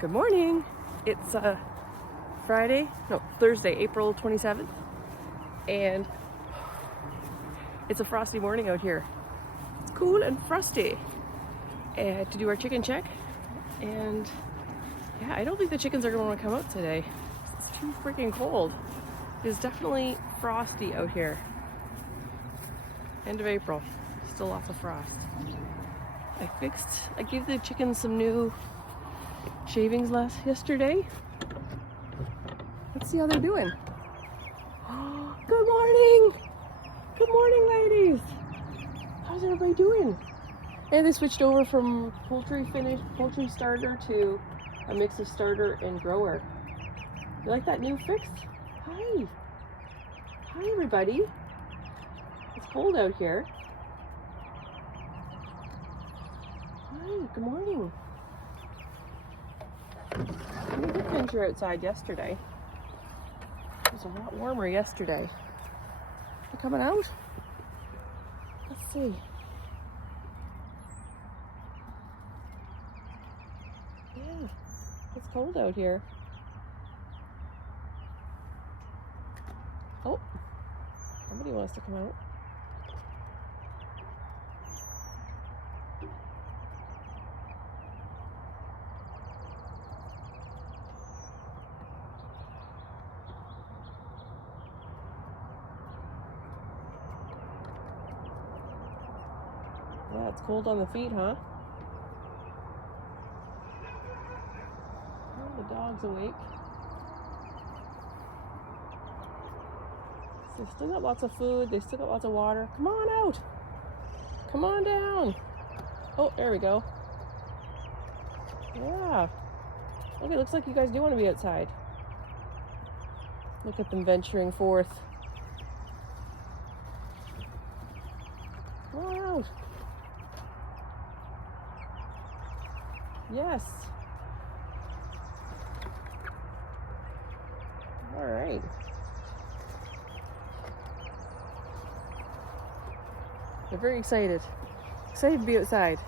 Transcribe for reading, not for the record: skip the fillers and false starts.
Good morning. It's Thursday, April 27th, and it's a frosty morning out here. It's cool and frosty. To do our chicken check, and yeah, I don't think the chickens are going to want to come out today. It's too freaking cold. It's definitely frosty out here. End of April, still lots of frost. I gave the chickens some new shavings yesterday. Let's see how they're doing. Good morning! Good morning, ladies! How's everybody doing? And they switched over from poultry starter to a mix of starter and grower. You like that new fix? Hi! Hi, everybody! It's cold out here. Hi, good morning. We did venture outside yesterday. It was a lot warmer yesterday. You coming out? Let's see. Yeah, it's cold out here. Oh, somebody wants to come out. Yeah, it's cold on the feet, huh? Oh, the dog's awake. So they still got lots of food. They still got lots of water. Come on out. Come on down. Oh, there we go. Yeah. Okay, looks like you guys do want to be outside. Look at them venturing forth. Come on out. Yes. All right. They're very excited. Excited to be outside.